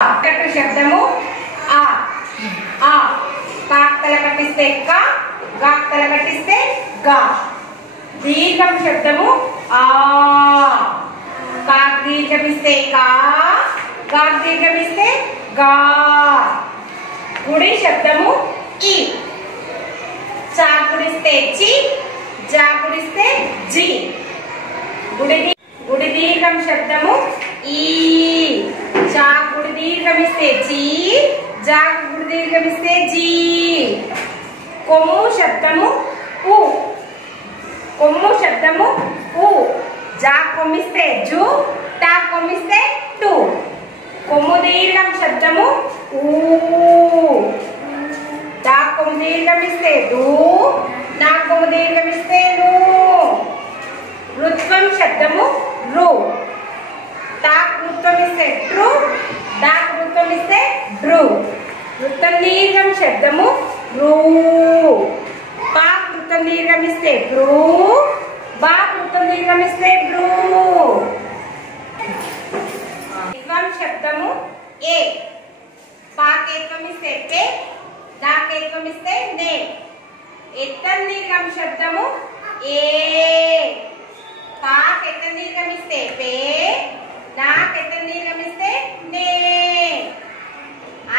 కట్టు శబ్దము ఆ ఆ కాక్తల కట్టిస్తే క గాక్తల కట్టిస్తే గ దీర్ఘం శబ్దము ఆ కాక్ దీర్ఘమిస్తే కా గాక్ దీర్ఘమిస్తే గా గుడి శబ్దము ఈ చా గుడిస్తే చి జా గుడిస్తే జి గుడి దీర్ఘం శబ్దము ఈ చా గుడి దీర్ఘమిస్తే జీ జా గుడి దీర్ఘమిస్తే జీ కొమ్ము శబ్దము ఉ కొమ్ము శబ్దము ఉ జా కొమ్మిస్తే జు టా కొమ్మిస్తే టు కొమ్ము దీర్ఘం శబ్దము ఊ డా కొమ్ము దీర్ఘమిస్తే డు నా కొమ్ము దీర్ఘమిస్తే ను రుత్వం శబ్దము రు టాక్ వృత్తం ఇస్తే ట్రూ డాక్ వృత్తం ఇస్తే డ్రూ వృత్తం దీర్ఘం శబ్దము రూ పాక్ వృత్తం దీర్ఘం ఇస్తే బ్రూ బాక్ వృత్తం దీర్ఘం ఇస్తే బ్రూ ద్వం శబ్దము ఏ పాక్ ఏత్వం ఇస్తే పే డాక్ ఏత్వం ఇస్తే నే ఎత్తం దీర్ఘం శబ్దము ఏ పాక్ ఎత్తం దీర్ఘం ఇస్తే పే నాక్ ఎత్తం దీర్ఘం ఇస్తే నే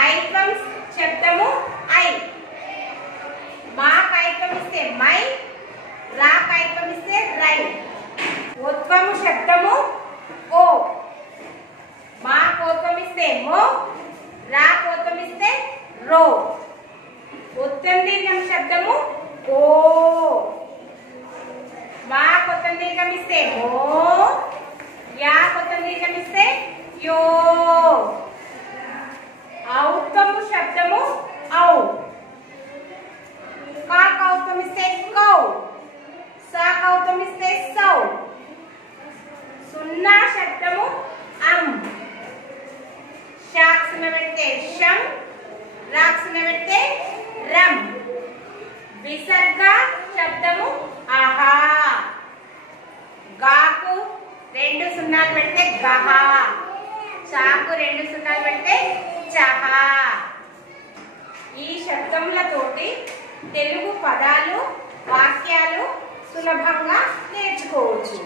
ఐత్వం శబ్దము ఐ మాక్ ఐత్వం ఇస్తే మై రాక్ ఐత్వం ఇస్తే రై ఉత్వము శబ్దము ఓ మాక్ ఓత్వం ఇస్తే మో రాక్ ఓత్వం ఇస్తే రో ఉత్తం దీర్ఘం శబ్దము ఓ మాక్ ఉత్తం దీర్ఘం ఇస్తే మో యా ఉత్తం దీర్ఘం ఇస్తే యో ఔత్వము శబ్దము ఔ కాక్ ఔత్వం ఇస్తే కౌ సాక్ ఔత్వం ఇస్తే సౌ సున్నా శబ్దము అం షాక్స్ పెడితే షం రాక్స్ పెడితే రం విసర్గ శబ్దము ఆహా గాకు రెండు సున్నాలు పెడితే గహ చాకు రెండు సున్నాలు పెడితే చహ ఈ శబ్దములతోటి తెలుగు పదాలు వాక్యాలు సులభంగా నేర్చుకోవచ్చు.